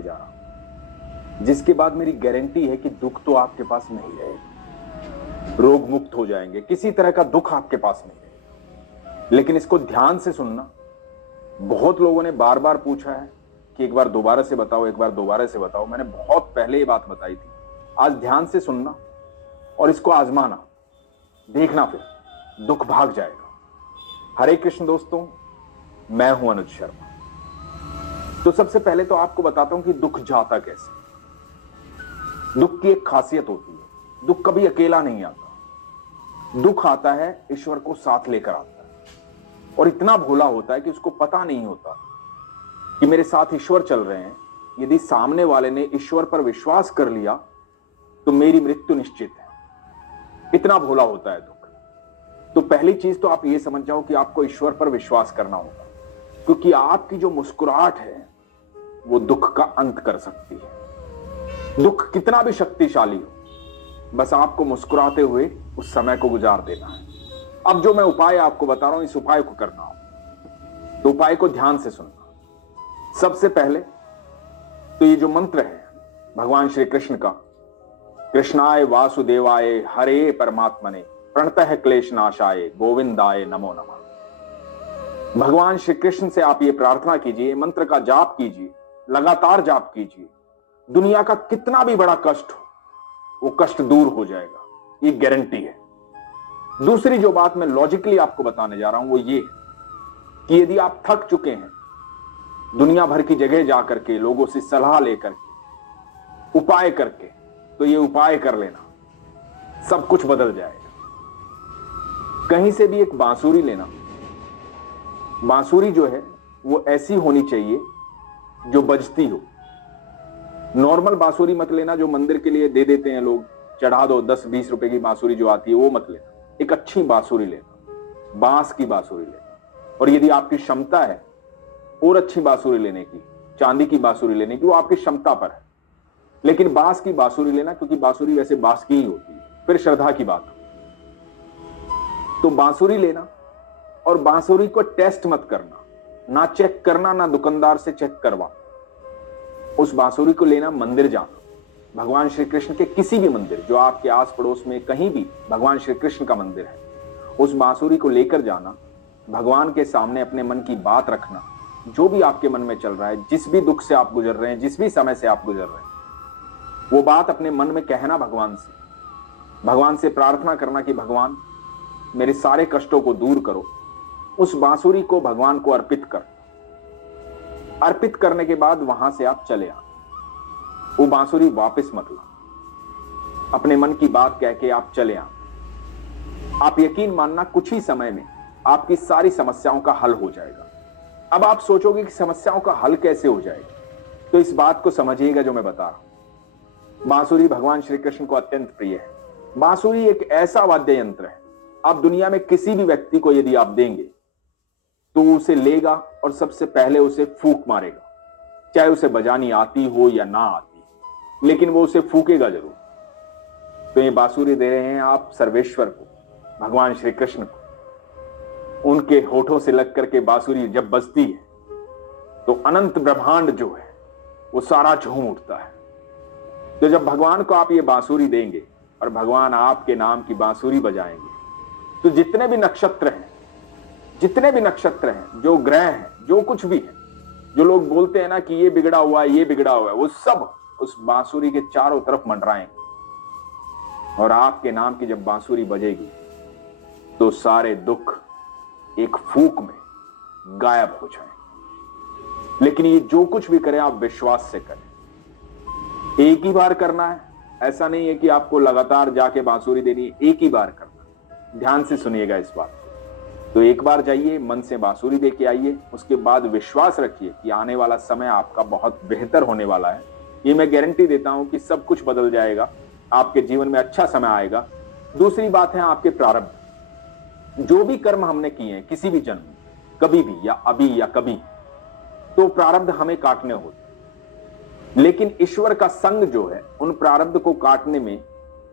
बताने जा रहा हूं, जिसके बाद मेरी गारंटी है कि दुख तो आपके पास नहीं रहेगा, रोग मुक्त हो जाएंगे, किसी तरह का दुख आपके पास नहीं रहेगा। लेकिन इसको ध्यान से सुनना। बहुत लोगों ने बार बार पूछा है कि एक बार दोबारा से बताओ, एक बार दोबारा से बताओ। मैंने बहुत पहले ये बात बताई थी। आज ध्यान से सुनना और इसको आजमाना, देखना, फिर दुख भाग जाएगा। हरे कृष्ण दोस्तों, मैं हूं अनुज शर्मा। तो सबसे पहले तो आपको बताता हूं कि दुख जाता कैसे। दुख की एक खासियत होती है, दुख कभी अकेला नहीं आता। दुख आता है ईश्वर को साथ लेकर आता है, और इतना भोला होता है कि उसको पता नहीं होता कि मेरे साथ ईश्वर चल रहे हैं। यदि सामने वाले ने ईश्वर पर विश्वास कर लिया तो मेरी मृत्यु निश्चित है। इतना भोला होता है दुख। तो पहली चीज तो आप ये समझ जाओ कि आपको ईश्वर पर विश्वास करना होगा, क्योंकि आपकी जो मुस्कुराहट है वो दुख का अंत कर सकती है। दुख कितना भी शक्तिशाली हो, बस आपको मुस्कुराते हुए उस समय को गुजार देना है। अब जो मैं उपाय आपको बता रहा हूं, इस उपाय को करना हो तो उपाय को ध्यान से सुनना। सबसे पहले तो ये जो मंत्र है भगवान श्री कृष्ण का, कृष्णाय वासुदेवाय हरे परमात्मने प्रणतः क्लेश नाशाय गोविंदाय नमो नमः। भगवान श्री कृष्ण से आप ये प्रार्थना कीजिए, मंत्र का जाप कीजिए, लगातार जाप कीजिए। दुनिया का कितना भी बड़ा कष्ट हो वो कष्ट दूर हो जाएगा, ये गारंटी है। दूसरी जो बात मैं लॉजिकली आपको बताने जा रहा हूं वो ये है कि यदि आप थक चुके हैं दुनिया भर की जगह जाकर के, लोगों से सलाह लेकर के, उपाय करके, तो ये उपाय कर लेना, सब कुछ बदल जाएगा। कहीं से भी एक बांसुरी लेना। बांसुरी जो है वो ऐसी होनी चाहिए जो बजती हो। नॉर्मल बांसुरी मत लेना जो मंदिर के लिए दे देते हैं लोग, चढ़ा दो 10-20 रुपए की बांसुरी जो आती है, वो मत लेना। एक अच्छी बांसुरी लेना, बांस की बांसुरी लेना। और यदि आपकी क्षमता है और अच्छी बांसुरी लेने की, चांदी की बांसुरी लेने की, वो आपकी क्षमता पर है, लेकिन बांस की बांसुरी लेना, क्योंकि बांसुरी वैसे बांस की ही होती है। फिर श्रद्धा की बात हो तो बांसुरी लेना, और बांसुरी को टेस्ट मत करना, ना चेक करना, ना दुकानदार से चेक करवा। उस बांसुरी को लेना, मंदिर जाना, भगवान श्री कृष्ण के किसी भी मंदिर जो आपके आस पड़ोस में कहीं भी भगवान श्री कृष्ण का मंदिर है, उस बांसुरी को लेकर जाना, भगवान के सामने अपने मन की बात रखना, जो भी आपके मन में चल रहा है, जिस भी दुख से आप गुजर रहे हैं, जिस भी समय से आप गुजर रहे हैं, वो बात अपने मन में कहना भगवान से प्रार्थना करना कि भगवान मेरे सारे कष्टों को दूर करो। उस बांसुरी को भगवान को अर्पित कर, अर्पित करने के बाद वहां से आप चले आना। वो बांसुरी वापस मत ला, अपने मन की बात कह के आप चले आना। आप यकीन मानना, कुछ ही समय में आपकी सारी समस्याओं का हल हो जाएगा। अब आप सोचोगे कि समस्याओं का हल कैसे हो जाएगा, तो इस बात को समझिएगा जो मैं बता रहा हूं। बांसुरी भगवान श्री कृष्ण को अत्यंत प्रिय है। बांसुरी एक ऐसा वाद्य यंत्र है, आप दुनिया में किसी भी व्यक्ति को यदि आप देंगे तो उसे लेगा और सबसे पहले उसे फूंक मारेगा, चाहे उसे बजानी आती हो या ना आती, लेकिन वो उसे फूकेगा जरूर। तो ये बांसुरी दे रहे हैं आप सर्वेश्वर को, भगवान श्री कृष्ण को। उनके होठों से लग करके बांसुरी जब बजती है तो अनंत ब्रह्मांड जो है वो सारा झूम उठता है। तो जब भगवान को आप ये बांसुरी देंगे और भगवान आपके नाम की बांसुरी बजाएंगे, तो जितने भी नक्षत्र हैं, जो ग्रह हैं, जो कुछ भी है, जो लोग बोलते हैं ना कि ये बिगड़ा हुआ है, ये बिगड़ा हुआ है, वो सब उस बांसुरी के चारों तरफ मंडराएंगे। और आपके नाम की जब बांसुरी बजेगी तो सारे दुख एक फूंक में गायब हो जाएंगे। लेकिन ये जो कुछ भी करें आप विश्वास से करें। एक ही बार करना है, ऐसा नहीं है कि आपको लगातार जाके बांसुरी देनी है, एक ही बार करना। ध्यान से सुनिएगा इस बात को। तो एक बार जाइए, मन से बांसुरी दे के आइए, उसके बाद विश्वास रखिए कि आने वाला समय आपका बहुत बेहतर होने वाला है। ये मैं गारंटी देता हूं कि सब कुछ बदल जाएगा, आपके जीवन में अच्छा समय आएगा। दूसरी बात है आपके प्रारब्ध। जो भी कर्म हमने किए हैं किसी भी जन्म, कभी भी या अभी या कभी, तो प्रारब्ध हमें काटने होते, लेकिन ईश्वर का संग जो है उन प्रारब्ध को काटने में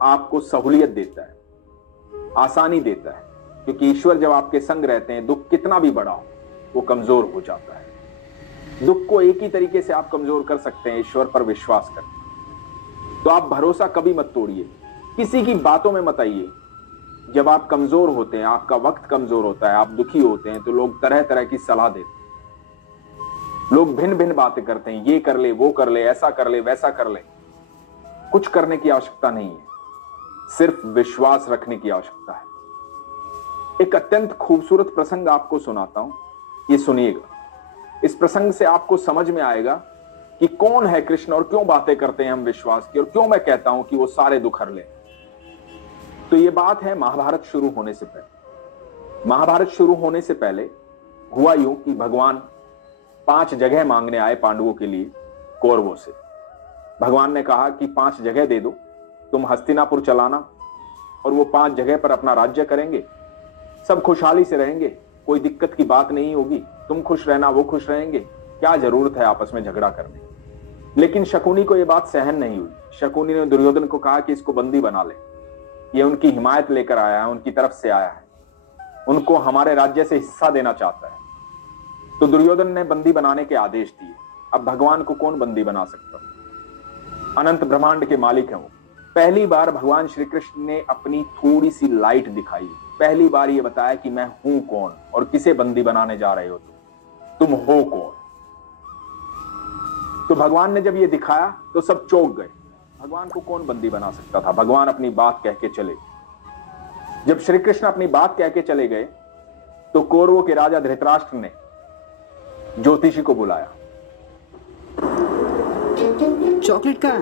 आपको सहूलियत देता है, आसानी देता है। क्योंकि ईश्वर जब आपके संग रहते हैं, दुख कितना भी बड़ा हो वो कमजोर हो जाता है। दुख को एक ही तरीके से आप कमजोर कर सकते हैं, ईश्वर पर विश्वास करके। तो आप भरोसा कभी मत तोड़िए, किसी की बातों में मत आइए। जब आप कमजोर होते हैं, आपका वक्त कमजोर होता है, आप दुखी होते हैं, तो लोग तरह तरह की सलाह देते हैं, लोग भिन्न भिन्न बातें करते हैं, ये कर ले, वो कर ले, ऐसा कर ले, वैसा कर ले। कुछ करने की आवश्यकता नहीं है, सिर्फ विश्वास रखने की आवश्यकता है। एक अत्यंत खूबसूरत प्रसंग आपको सुनाता हूं, ये सुनिएगा। इस प्रसंग से आपको समझ में आएगा कि कौन है कृष्ण और क्यों बातें करते हैं हम विश्वास की, और क्यों मैं कहता हूं कि वो सारे दुख हर ले। तो ये बात है महाभारत शुरू होने से पहले। महाभारत शुरू होने से पहले हुआ यूं कि भगवान 5 जगह मांगने आए पांडवों के लिए कौरवों से। भगवान ने कहा कि 5 जगह दे दो, तुम हस्तिनापुर चलाना, और वो 5 जगह पर अपना राज्य करेंगे, सब खुशहाली से रहेंगे, कोई दिक्कत की बात नहीं होगी, तुम खुश रहना, वो खुश रहेंगे, क्या जरूरत है आपस में झगड़ा करने। लेकिन शकुनी को यह बात सहन नहीं हुई। शकुनी ने दुर्योधन को कहा कि इसको बंदी बना ले, ये उनकी हिमायत लेकर आया है, उनकी तरफ से आया है, उनको हमारे राज्य से हिस्सा देना चाहता है। तो दुर्योधन ने बंदी बनाने के आदेश दिए। अब भगवान को कौन बंदी बना सकता? अनंत ब्रह्मांड के मालिक हैं वो। पहली बार भगवान श्री कृष्ण ने अपनी थोड़ी सी लाइट दिखाई, पहली बार ये बताया कि मैं हूं कौन और किसे बंदी बनाने जा रहे हो, तुम हो कौन। तो भगवान ने जब ये दिखाया तो सब चौंक गए। भगवान को कौन बंदी बना सकता था? भगवान अपनी बात कह के चले। जब श्री कृष्ण अपनी बात कह के चले गए तो कौरवों के राजा धृतराष्ट्र ने ज्योतिषी को बुलाया। चॉकलेट का